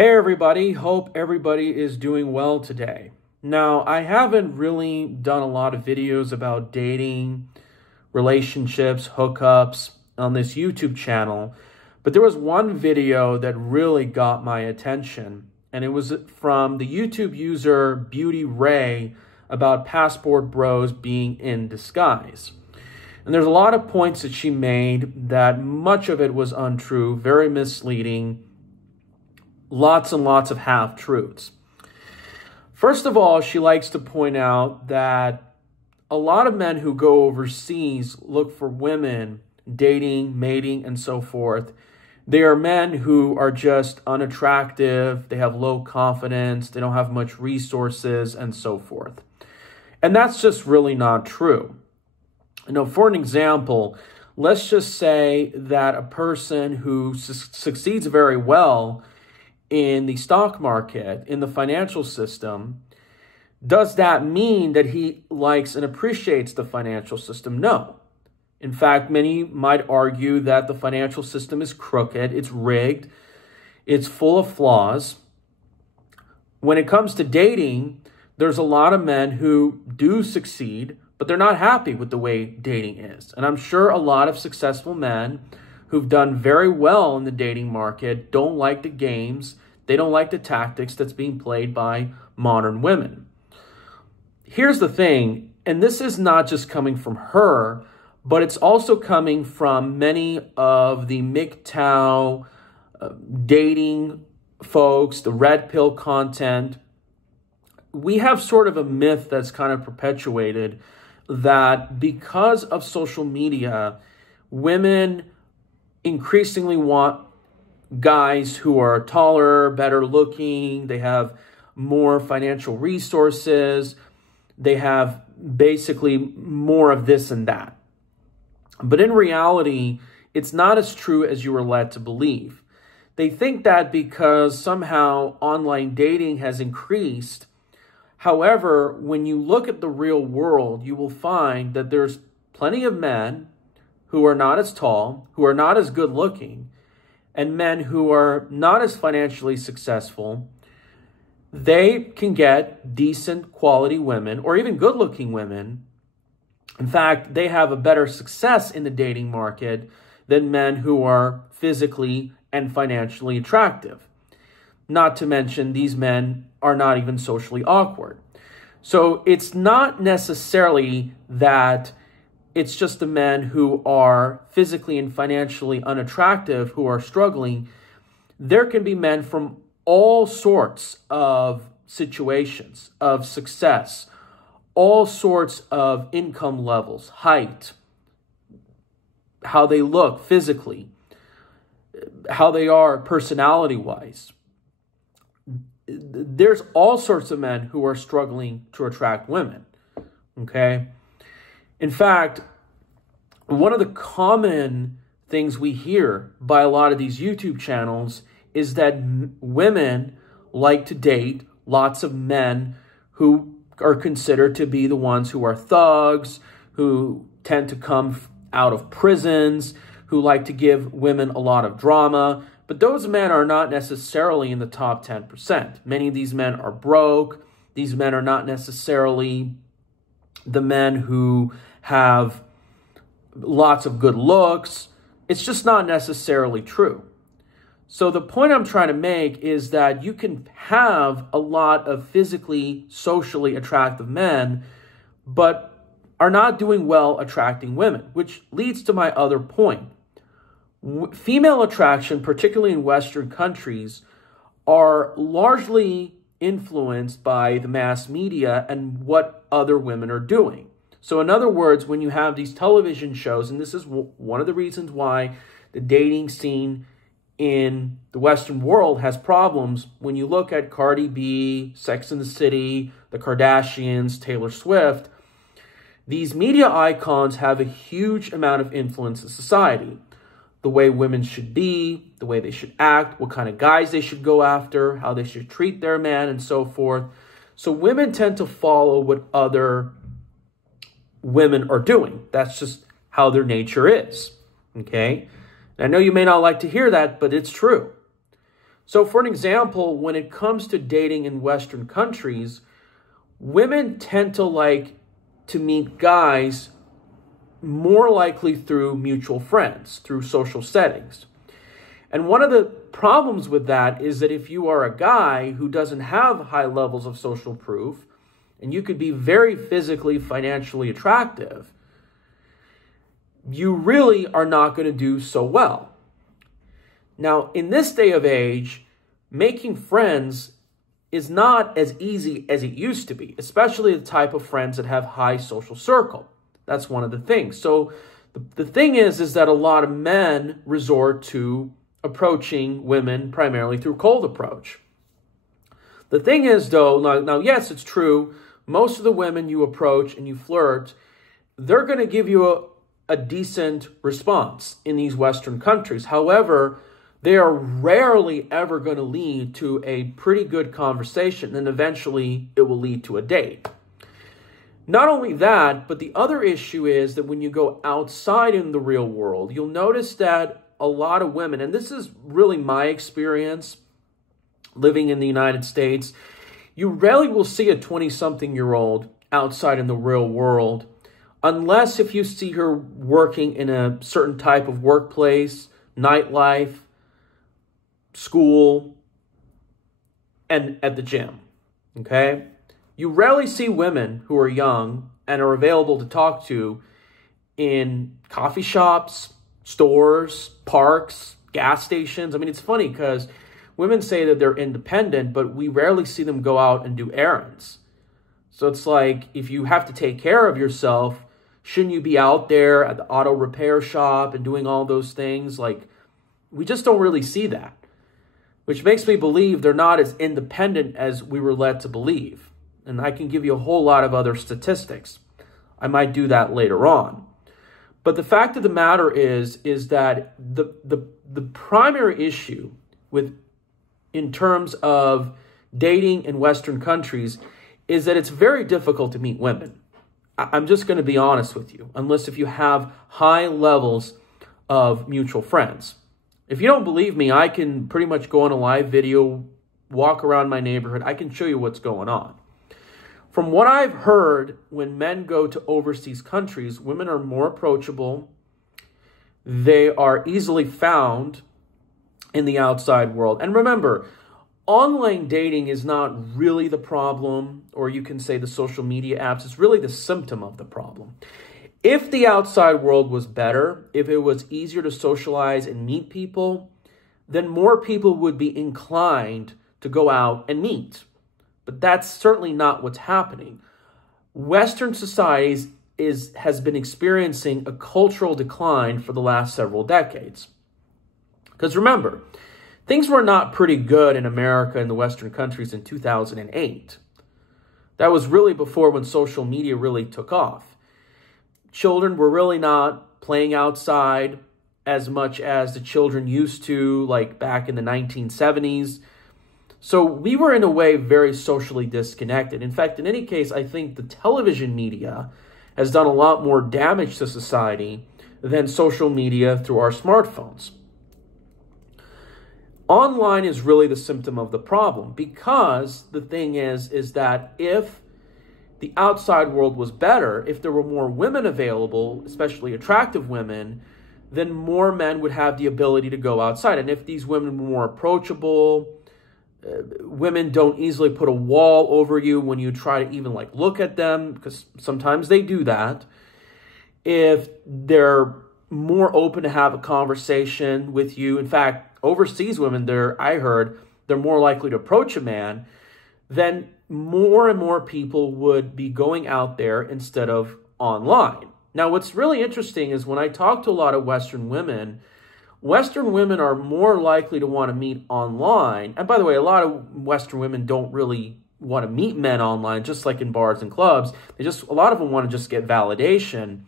Hey everybody, hope everybody is doing well today. Now, I haven't really done a lot of videos about dating, relationships, hookups on this YouTube channel, but there was one video that really got my attention, and it was from the YouTube user Beauty Ray about passport bros being in disguise. And there's a lot of points that she made that much of it was untrue, very misleading, lots and lots of half-truths. First of all, she likes to point out that a lot of men who go overseas look for women, dating, mating, and so forth. They are men who are just unattractive, they have low confidence, they don't have much resources, and so forth. And that's just really not true. For an example, let's just say that a person who succeeds very well in the stock market, in the financial system, does that mean that he likes and appreciates the financial system? No. In fact, many might argue that the financial system is crooked, it's rigged, it's full of flaws. When it comes to dating, there's a lot of men who do succeed, but they're not happy with the way dating is. And I'm sure a lot of successful men who've done very well in the dating market don't like the games, they don't like the tactics that's being played by modern women. Here's the thing, and this is not just coming from her, but it's also coming from many of the MGTOW dating folks, the red pill content. We have sort of a myth that's kind of perpetuated that because of social media, women increasingly want guys who are taller, better looking, they have more financial resources, they have basically more of this and that. But in reality, it's not as true as you were led to believe. They think that because somehow online dating has increased. However, when you look at the real world, you will find that there's plenty of men who are not as tall, who are not as good looking, and men who are not as financially successful. They can get decent quality women or even good looking women. In fact, they have a better success in the dating market than men who are physically and financially attractive. Not to mention, these men are not even socially awkward. So it's not necessarily that it's just the men who are physically and financially unattractive who are struggling. There can be men from all sorts of situations of success, all sorts of income levels, height, how they look physically, how they are personality-wise. There's all sorts of men who are struggling to attract women, okay? In fact, one of the common things we hear by a lot of these YouTube channels is that women like to date lots of men who are considered to be the ones who are thugs, who tend to come out of prisons, who like to give women a lot of drama. But those men are not necessarily in the top 10%. Many of these men are broke. These men are not necessarily the men who have lots of good looks. It's just not necessarily true. So the point I'm trying to make is that you can have a lot of physically, socially attractive men, but are not doing well attracting women, which leads to my other point. Female attraction, particularly in Western countries, are largely influenced by the mass media and what other women are doing. So in other words, when you have these television shows, and this is one of the reasons why the dating scene in the Western world has problems, when you look at Cardi B, Sex and the City, the Kardashians, Taylor Swift, these media icons have a huge amount of influence in society. The way women should be, the way they should act, what kind of guys they should go after, how they should treat their man, and so forth. So women tend to follow what other women are doing. That's just how their nature is, okay? And I know you may not like to hear that, but it's true. So for an example, when it comes to dating in Western countries, women tend to like to meet guys more likely through mutual friends, through social settings. And one of the problems with that is that if you are a guy who doesn't have high levels of social proof, and you could be very physically, financially attractive, you really are not going to do so well. Now, in this day of age, making friends is not as easy as it used to be, especially the type of friends that have high social circle. That's one of the things. So the thing is that a lot of men resort to approaching women primarily through cold approach. The thing is, though, now yes, it's true, most of the women you approach and you flirt, they're going to give you a decent response in these Western countries. However, they are rarely ever going to lead to a pretty good conversation, and eventually it will lead to a date. Not only that, but the other issue is that when you go outside in the real world, you'll notice that a lot of women, and this is really my experience living in the United States, you rarely will see a 20-something-year-old outside in the real world, unless if you see her working in a certain type of workplace, nightlife, school, and at the gym, okay? You rarely see women who are young and are available to talk to in coffee shops, stores, parks, gas stations. I mean, it's funny because women say that they're independent, but we rarely see them go out and do errands. So it's like, if you have to take care of yourself, shouldn't you be out there at the auto repair shop and doing all those things? Like, we just don't really see that, which makes me believe they're not as independent as we were led to believe. And I can give you a whole lot of other statistics. I might do that later on. But the fact of the matter is that the primary issue in terms of dating in Western countries is that it's very difficult to meet women. I'm just going to be honest with you, unless if you have high levels of mutual friends. If you don't believe me, I can pretty much go on a live video, walk around my neighborhood. I can show you what's going on. From what I've heard, when men go to overseas countries, women are more approachable. They are easily found in the outside world. And remember, online dating is not really the problem, or you can say the social media apps. It's really the symptom of the problem. If the outside world was better, if it was easier to socialize and meet people, then more people would be inclined to go out and meet. But that's certainly not what's happening. Western societies has been experiencing a cultural decline for the last several decades. Because remember, things were not pretty good in America and the Western countries in 2008. That was really before when social media really took off. Children were really not playing outside as much as the children used to, like back in the 1970s. So we were in a way very socially disconnected. In fact, in any case, I think the television media has done a lot more damage to society than social media through our smartphones. Online is really the symptom of the problem, because the thing is that if the outside world was better, if there were more women available, especially attractive women, then more men would have the ability to go outside. And if these women were more approachable, women don't easily put a wall over you when you try to even like look at them, because sometimes they do that. If they're more open to have a conversation with you, in fact, overseas women, I heard they're more likely to approach a man, then more and more people would be going out there instead of online. Now, what's really interesting is when I talk to a lot of Western women are more likely to want to meet online. And by the way, a lot of Western women don't really want to meet men online, just like in bars and clubs. A lot of them want to just get validation.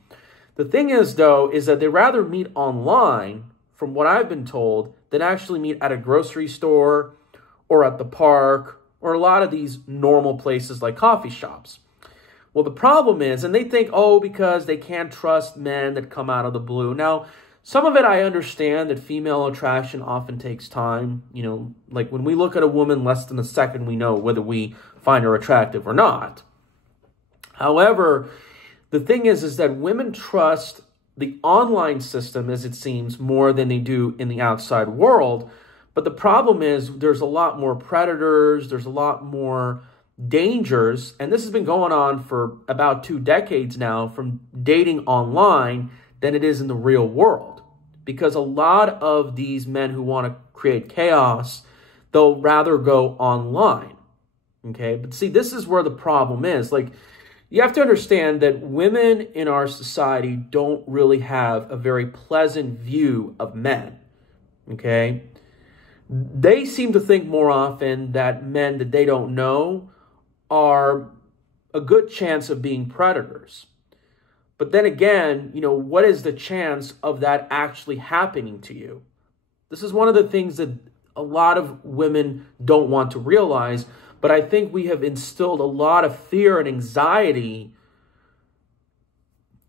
The thing is, though, is that they rather meet online, from what I've been told, than actually meet at a grocery store or at the park or a lot of these normal places like coffee shops. Well, the problem is, and they think, because they can't trust men that come out of the blue. Now, Some of it I understand that female attraction often takes time. You know, like when we look at a woman less than a second, we know whether we find her attractive or not. However, the thing is that women trust the online system, as it seems, more than they do in the outside world. But the problem is there's a lot more predators, there's a lot more dangers, and this has been going on for about 2 decades now from dating online than it is in the real world. Because a lot of these men who want to create chaos, they'll rather go online. Okay, but see, this is where the problem is. Like, you have to understand that women in our society don't really have a very pleasant view of men. Okay, they seem to think more often that men that they don't know are a good chance of being predators. But then again, you know, what is the chance of that actually happening to you? This is one of the things that a lot of women don't want to realize, but I think we have instilled a lot of fear and anxiety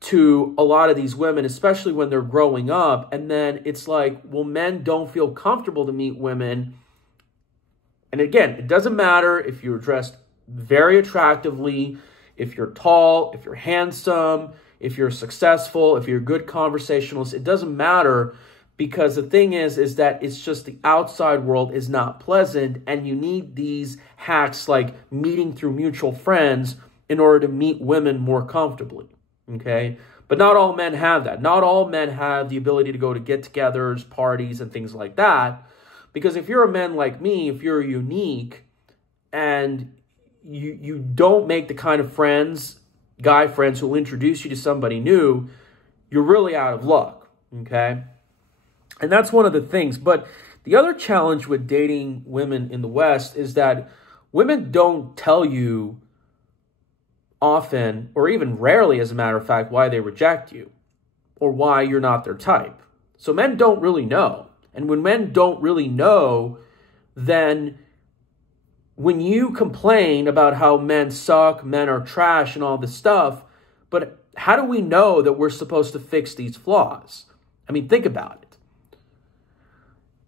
to a lot of these women, especially when they're growing up. And then it's like, well, men don't feel comfortable to meet women. And again, it doesn't matter if you're dressed very attractively, if you're tall, if you're handsome, if you're successful, if you're a good conversationalist. It doesn't matter, because the thing is that it's just the outside world is not pleasant, and you need these hacks like meeting through mutual friends in order to meet women more comfortably, okay? But not all men have that. Not all men have the ability to go to get-togethers, parties, and things like that, because if you're a man like me, if you're unique, and you don't make the kind of friends, guy friends, who will introduce you to somebody new, you're really out of luck, okay? And that's one of the things. But the other challenge with dating women in the West is that women don't tell you often, or even rarely, as a matter of fact, why they reject you or why you're not their type. So men don't really know. And when men don't really know, then when you complain about how men suck, men are trash, and all this stuff, but how do we know that we're supposed to fix these flaws? I mean, think about it.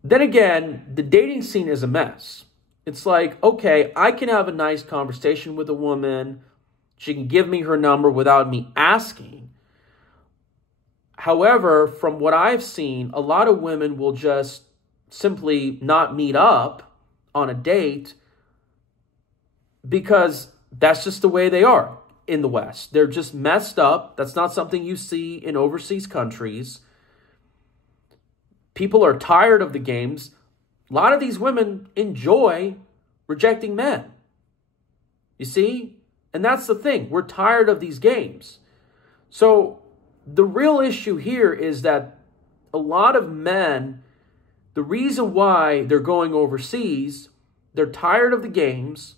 Then again, the dating scene is a mess. It's like, okay, I can have a nice conversation with a woman. She can give me her number without me asking. However, from what I've seen, a lot of women will just simply not meet up on a date because that's just the way they are in the West. They're just messed up. That's not something you see in overseas countries. People are tired of the games. A lot of these women enjoy rejecting men. You see? And that's the thing. We're tired of these games. So the real issue here is that a lot of men, the reason why they're going overseas, they're tired of the games.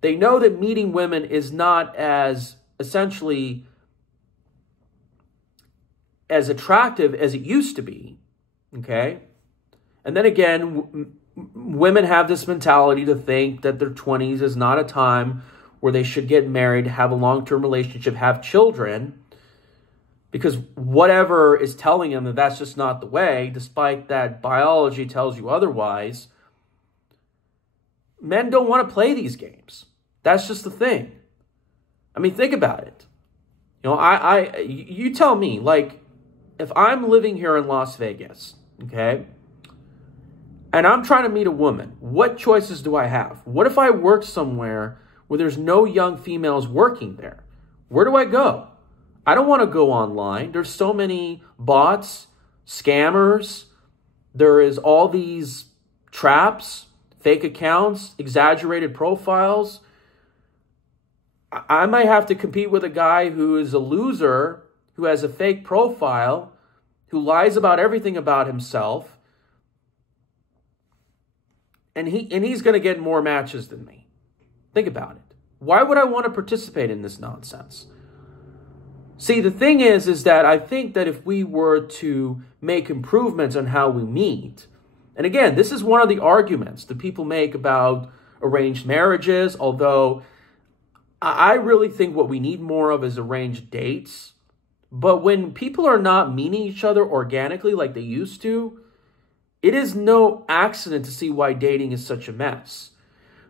They know that meeting women is not as essentially as attractive as it used to be. Okay? And then again, women have this mentality to think that their 20s is not a time where they should get married, have a long-term relationship, have children, because whatever is telling them that that's just not the way, despite that biology tells you otherwise. Men don't want to play these games. That's just the thing. I mean, think about it. You know, you tell me, like, if I'm living here in Las Vegas, okay, and I'm trying to meet a woman, what choices do I have? What if I work somewhere where there's no young females working there? Where do I go? I don't want to go online. There's so many bots, scammers. There is all these traps, fake accounts, exaggerated profiles. I might have to compete with a guy who is a loser, who has a fake profile, who lies about everything about himself, and he's going to get more matches than me. Think about it. Why would I want to participate in this nonsense? See, the thing is that I think that if we were to make improvements on how we meet, and again, this is one of the arguments that people make about arranged marriages, although I really think what we need more of is arranged dates. But when people are not meeting each other organically like they used to, it is no accident to see why dating is such a mess.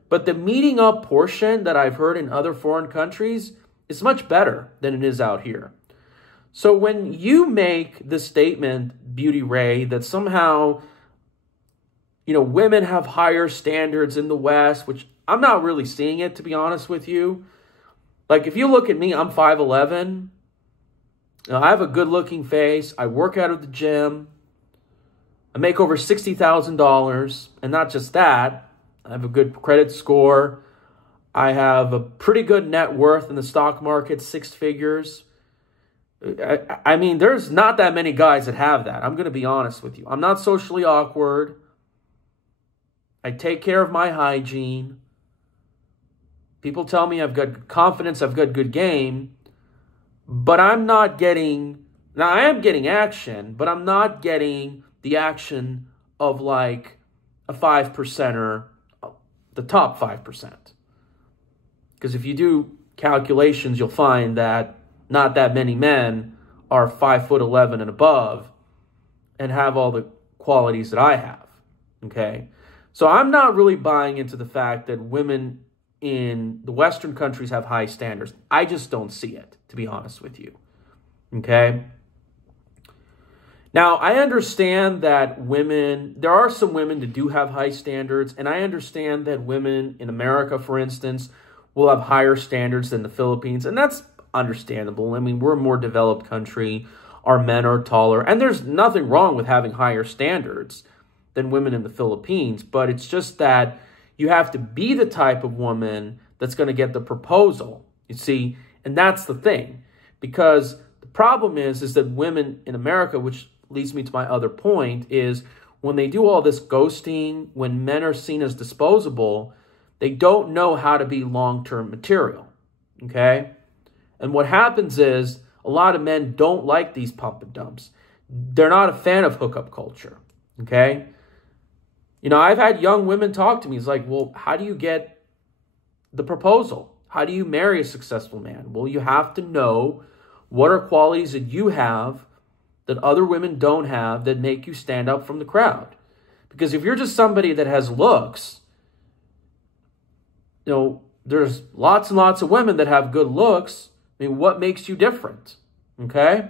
But the meeting up portion that I've heard in other foreign countries is much better than it is out here. So when you make the statement, Beauty Ray, that somehow, women have higher standards in the West, which I'm not really seeing it, to be honest with you. Like, if you look at me, I'm 5'11". I have a good-looking face. I work out at the gym. I make over $60,000. And not just that, I have a good credit score. I have a pretty good net worth in the stock market, 6 figures. I mean, there's not that many guys that have that. I'm going to be honest with you. I'm not socially awkward. I take care of my hygiene. People tell me I've got confidence, I've got good game, but I'm not getting, now I am getting action, but I'm not getting the action of like a 5%er, the top 5%. Because if you do calculations, you'll find that not that many men are 5'11" and above and have all the qualities that I have, okay? So I'm not really buying into the fact that women in the Western countries have high standards. I just don't see it, to be honest with you, okay? Now, I understand that there are some women that do have high standards, and I understand that women in America, for instance, will have higher standards than the Philippines, and that's understandable. I mean, we're a more developed country. Our men are taller, and there's nothing wrong with having higher standards than women in the Philippines, but it's just that you have to be the type of woman that's going to get the proposal, you see, and that's the thing, because the problem is that women in America, which leads me to my other point, is when they do all this ghosting, when men are seen as disposable, they don't know how to be long-term material, okay? And what happens is a lot of men don't like these pump and dumps. They're not a fan of hookup culture, okay? I've had young women talk to me. It's like, well, how do you get the proposal? How do you marry a successful man? Well, you have to know what are qualities that you have that other women don't have that make you stand up from the crowd. Because if you're just somebody that has looks, there's lots and lots of women that have good looks. I mean, what makes you different? Okay?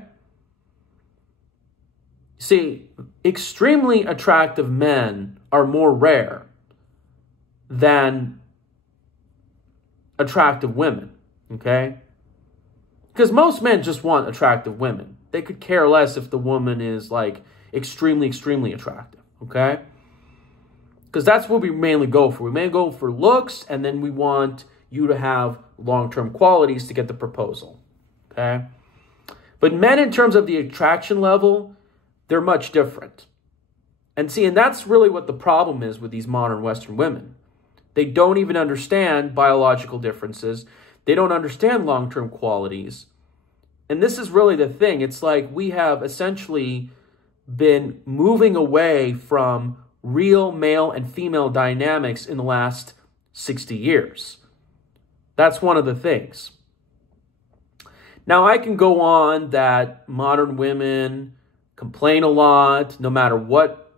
See, extremely attractive men are more rare than attractive women, okay? Because most men just want attractive women. They could care less if the woman is like extremely, extremely attractive, okay? Because that's what we mainly go for. We mainly go for looks, and then we want you to have long-term qualities to get the proposal, okay? But men, in terms of the attraction level, they're much different. And that's really what the problem is with these modern Western women. They don't even understand biological differences. They don't understand long-term qualities. And this is really the thing. It's like we have essentially been moving away from real male and female dynamics in the last 60 years. That's one of the things. Now, I can go on that modern women complain a lot, no matter what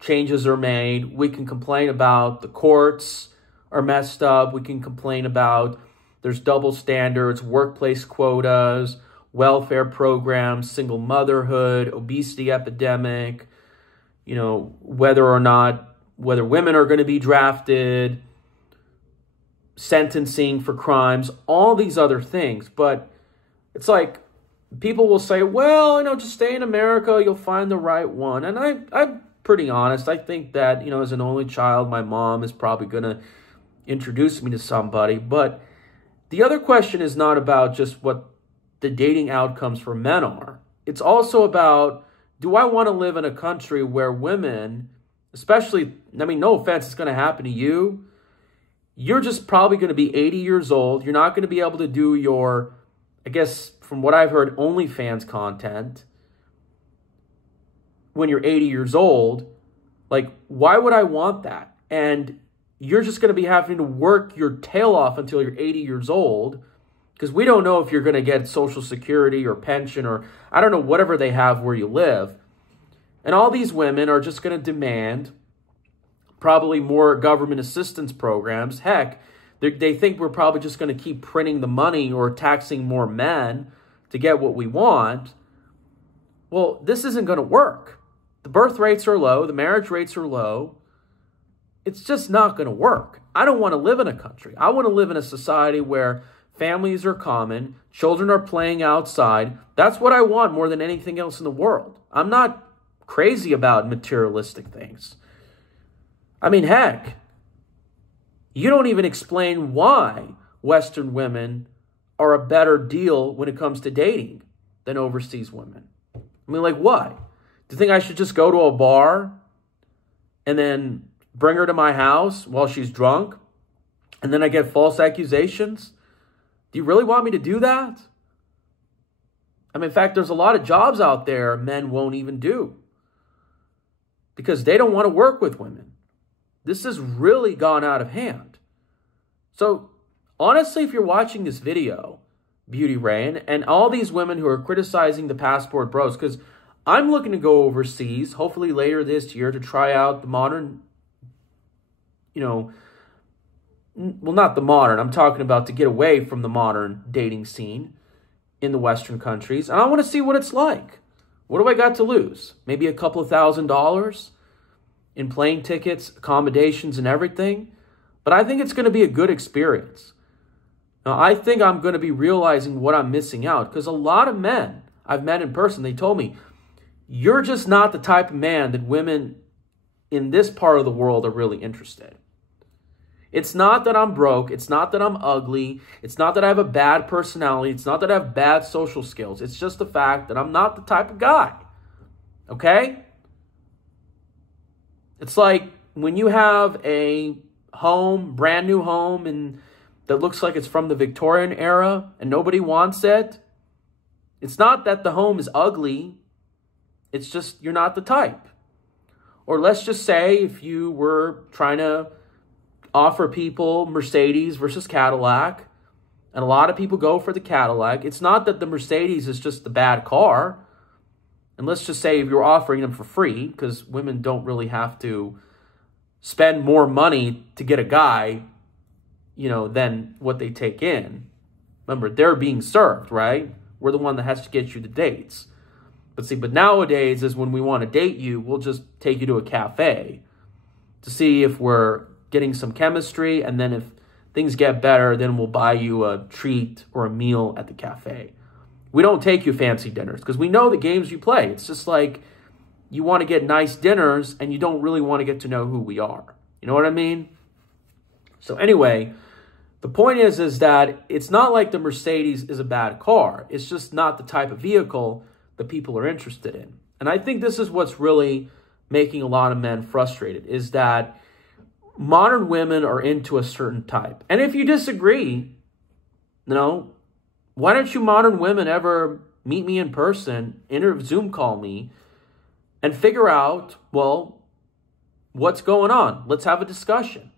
changes are made. We can complain about the courts are messed up. We can complain about there's double standards, workplace quotas, welfare programs, single motherhood, obesity epidemic, whether women are going to be drafted, sentencing for crimes, all these other things. But it's like, people will say, well, just stay in America, you'll find the right one. And I'm pretty honest. I think that, as an only child, my mom is probably going to introduce me to somebody. But the other question is not about just what the dating outcomes for men are. It's also about, do I want to live in a country where women, especially, no offense, it's going to happen to you. You're just probably going to be 80 years old. You're not going to be able to do your, I guess, from what I've heard, OnlyFans content when you're 80 years old. Like, why would I want that? And you're just going to be having to work your tail off until you're 80 years old Because we don't know if you're going to get Social Security or pension or I don't know, whatever they have where you live. And all these women are just going to demand probably more government assistance programs. Heck, they think we're probably just going to keep printing the money or taxing more men to get what we want. Well, this isn't going to work. The birth rates are low. The marriage rates are low. It's just not going to work. I don't want to live in a country. I want to live in a society where families are common, children are playing outside. That's what I want more than anything else in the world. I'm not crazy about materialistic things. I mean, heck, you don't even explain why Western women are a better deal when it comes to dating than overseas women. I mean, like what? Do you think I should just go to a bar and then bring her to my house while she's drunk and then I get false accusations? Do you really want me to do that? I mean, in fact, there's a lot of jobs out there men won't even do because they don't want to work with women. This has really gone out of hand. So, honestly, if you're watching this video, Beauty Ray, and all these women who are criticizing the passport bros, because I'm looking to go overseas, hopefully later this year, to try out the modern, well, not the modern, I'm talking about to get away from the modern dating scene in the Western countries. And I want to see what it's like. What do I got to lose? Maybe a couple of $1,000 in plane tickets, accommodations, and everything. But I think it's going to be a good experience. Now, I think I'm going to be realizing what I'm missing out. Because a lot of men I've met in person, they told me, you're just not the type of man that women in this part of the world are really interested. It's not that I'm broke. It's not that I'm ugly. It's not that I have a bad personality. It's not that I have bad social skills. It's just the fact that I'm not the type of guy. Okay? It's like when you have a home, brand new home, and that looks like it's from the Victorian era and nobody wants it. It's not that the home is ugly. It's just you're not the type. Or let's just say if you were trying to offer people Mercedes versus Cadillac, and a lot of people go for the Cadillac. It's not that the Mercedes is just the bad car. And let's just say if you're offering them for free, because women don't really have to spend more money to get a guy, than what they take in. Remember, they're being served, right? We're the one that has to get you the dates. But nowadays is when we want to date you, we'll just take you to a cafe to see if we're getting some chemistry, and then if things get better, then we'll buy you a treat or a meal at the cafe. We don't take you fancy dinners because we know the games you play. It's just like you want to get nice dinners and you don't really want to get to know who we are. You know what I mean? So anyway, the point is that it's not like the Mercedes is a bad car. It's just not the type of vehicle that people are interested in. And I think this is what's really making a lot of men frustrated, is that modern women are into a certain type. And if you disagree, why don't you modern women ever meet me in person, Zoom call me, and figure out, well, what's going on? Let's have a discussion.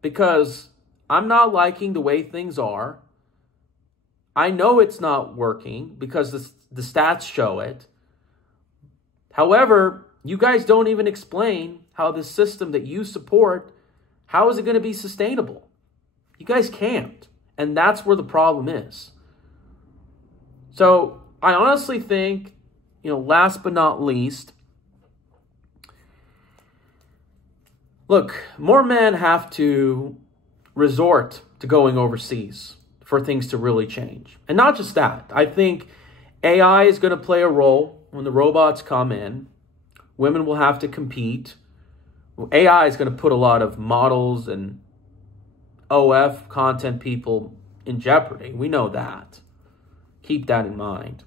Because I'm not liking the way things are. I know it's not working because the stats show it. However, you guys don't even explain how the system that you support, how is it going to be sustainable? You guys can't. And that's where the problem is. So I honestly think, last but not least, look, more men have to resort to going overseas for things to really change. And not just that. I think AI is going to play a role when the robots come in. Women will have to compete. AI is going to put a lot of models and OF content people in jeopardy. We know that. Keep that in mind.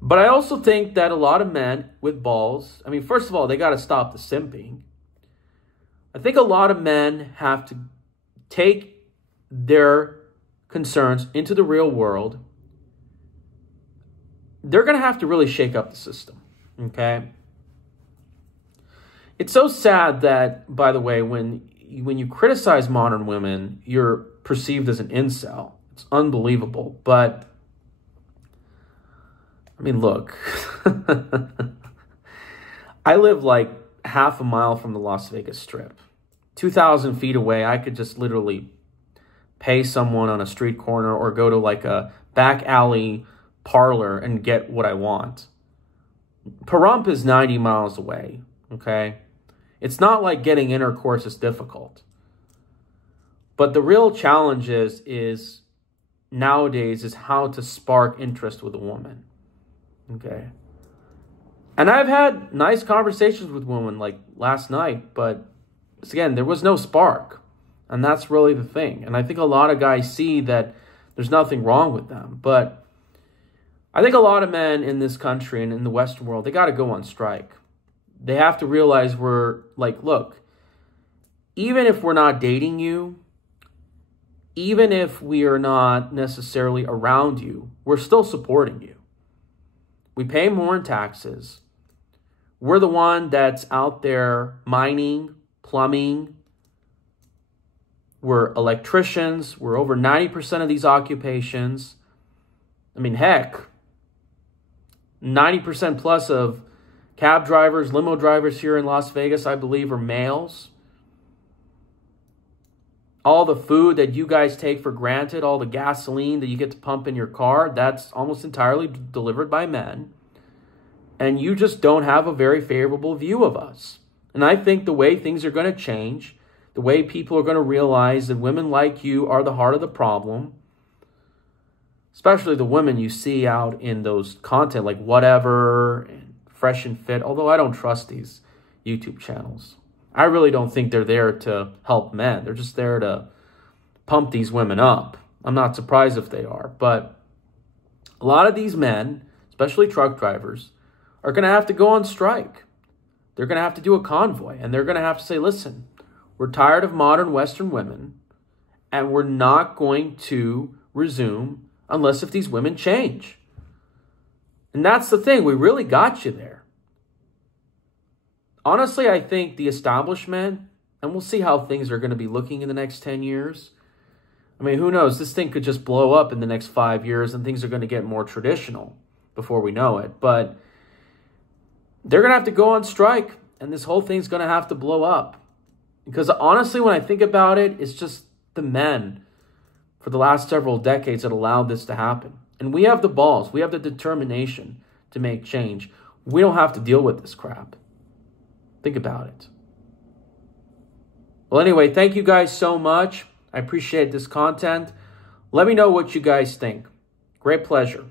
But I also think that a lot of men with balls, first of all, they got to stop the simping. I think a lot of men have to take their concerns into the real world. They're going to have to really shake up the system, okay? It's so sad that, by the way, when you criticize modern women, you're perceived as an incel. It's unbelievable. But, I mean, look, I live like half a mile from the Las Vegas Strip. 2,000 feet away, I could just literally pay someone on a street corner or go to like a back alley parlor and get what I want. Pahrump is 90 miles away, okay? It's not like getting intercourse is difficult. But the real challenge is nowadays is how to spark interest with a woman, okay? And I've had nice conversations with women like last night, but again, there was no spark. And that's really the thing. And I think a lot of guys see that there's nothing wrong with them. But I think a lot of men in this country and in the Western world, they got to go on strike. They have to realize we're like, look, even if we're not dating you, even if we are not necessarily around you, we're still supporting you. We pay more in taxes. We're the one that's out there mining, plumbing. We're electricians. We're over 90% of these occupations. I mean, heck, 90% plus of cab drivers, limo drivers here in Las Vegas, I believe, are males. All the food that you guys take for granted, all the gasoline that you get to pump in your car, that's almost entirely delivered by men. And you just don't have a very favorable view of us. And I think the way things are going to change, the way people are going to realize that women like you are the heart of the problem, especially the women you see out in those content like Whatever and Fresh and Fit, although I don't trust these YouTube channels. I really don't think they're there to help men. They're just there to pump these women up. I'm not surprised if they are. But a lot of these men, especially truck drivers, are going to have to go on strike. They're going to have to do a convoy. And they're going to have to say, listen, we're tired of modern Western women. And we're not going to resume unless if these women change. And that's the thing. We really got you there. Honestly, I think the establishment, and we'll see how things are going to be looking in the next 10 years. I mean, who knows? This thing could just blow up in the next 5 years and things are going to get more traditional before we know it. But they're going to have to go on strike and this whole thing's going to have to blow up. Because honestly, when I think about it, it's just the men for the last several decades that allowed this to happen. And we have the balls. We have the determination to make change. We don't have to deal with this crap. Think about it. Well, anyway, thank you guys so much. I appreciate this content. Let me know what you guys think. Great pleasure.